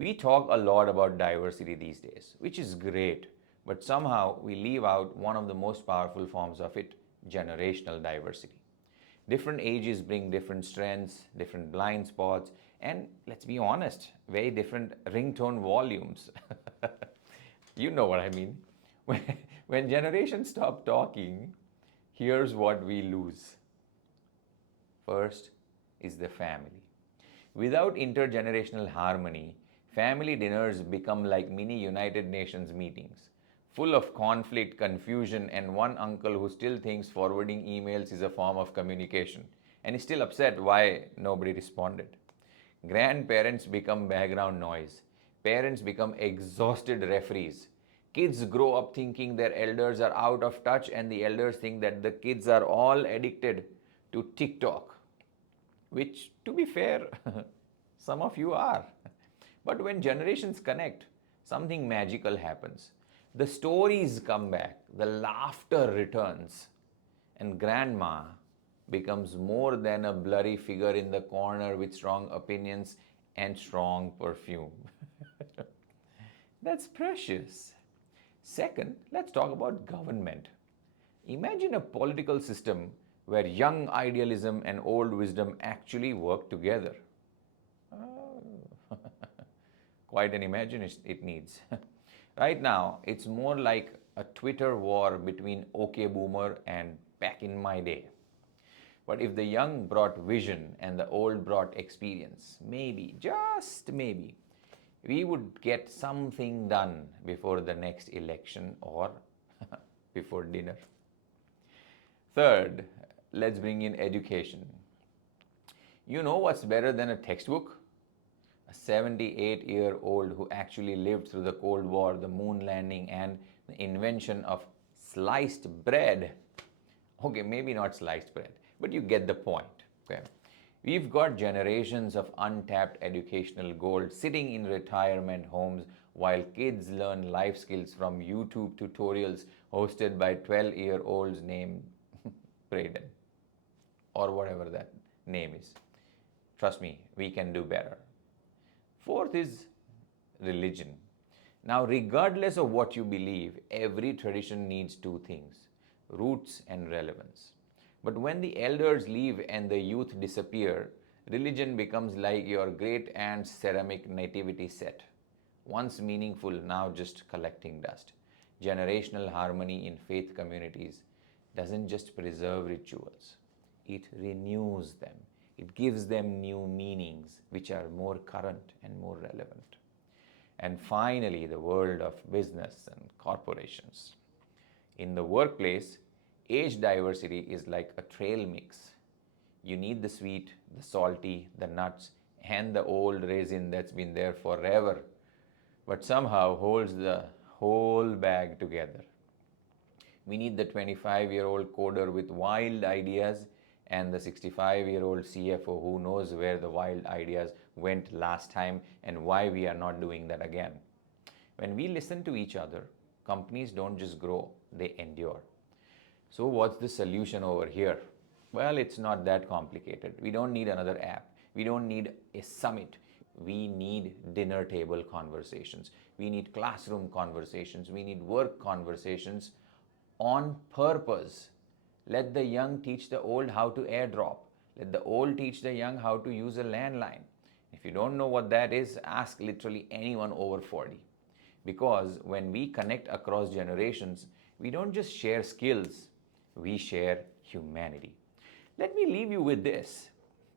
We talk a lot about diversity these days, which is great, but somehow we leave out one of the most powerful forms of it, generational diversity. Different ages bring different strengths, different blind spots, and let's be honest, very different ringtone volumes. You know what I mean. When, when generations stop talking, here's what we lose. First is the family. Without intergenerational harmony, family dinners become like mini United Nations meetings, full of conflict, confusion, and one uncle who still thinks forwarding emails is a form of communication and is still upset why nobody responded. Grandparents become background noise. Parents become exhausted referees. Kids grow up thinking their elders are out of touch, and the elders think that the kids are all addicted to TikTok, which, to be fair, some of you are. But when generations connect, something magical happens. The stories come back, the laughter returns, and grandma becomes more than a blurry figure in the corner with strong opinions and strong perfume. That's precious. Second, let's talk about government. Imagine a political system where young idealism and old wisdom actually work together. Oh. Quite an imagination it needs. Right now, it's more like a Twitter war between OK Boomer and back in my day. But if the young brought vision and the old brought experience, maybe, just maybe, we would get something done before the next election or before dinner. Third, let's bring in education. You know what's better than a textbook? A 78-year-old who actually lived through the Cold War, the moon landing, and the invention of sliced bread. Okay, maybe not sliced bread, but you get the point. Okay. We've got generations of untapped educational gold sitting in retirement homes while kids learn life skills from YouTube tutorials hosted by 12-year-olds named Braden or whatever that name is. Trust me, we can do better. Fourth is religion. Now, regardless of what you believe, every tradition needs two things: roots and relevance. But when the elders leave and the youth disappear, religion becomes like your great aunt's ceramic nativity set. Once meaningful, now just collecting dust. Generational harmony in faith communities doesn't just preserve rituals, it renews them. It gives them new meanings which are more current and more relevant. And finally, the world of business and corporations. In the workplace, age diversity is like a trail mix. You need the sweet, the salty, the nuts, and the old raisin that's been there forever, but somehow holds the whole bag together. We need the 25-year-old coder with wild ideas and the 65-year-old CFO who knows where the wild ideas went last time and why we are not doing that again. When we listen to each other, companies don't just grow, they endure. So what's the solution over here? Well, it's not that complicated. We don't need another app. We don't need a summit. We need dinner table conversations. We need classroom conversations. We need work conversations on purpose. Let the young teach the old how to airdrop. Let the old teach the young how to use a landline. If you don't know what that is, ask literally anyone over 40. Because when we connect across generations, we don't just share skills, we share humanity. Let me leave you with this.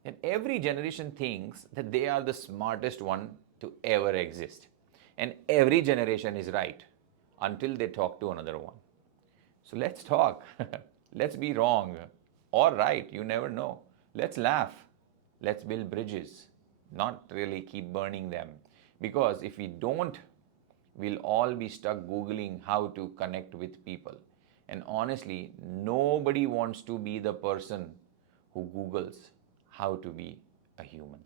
That every generation thinks that they are the smartest one to ever exist. And every generation is right until they talk to another one. So let's talk. Let's be wrong or right, you never know. Let's laugh. Let's build bridges, not really keep burning them. Because if we don't, we'll all be stuck Googling how to connect with people. And honestly, nobody wants to be the person who Googles how to be a human.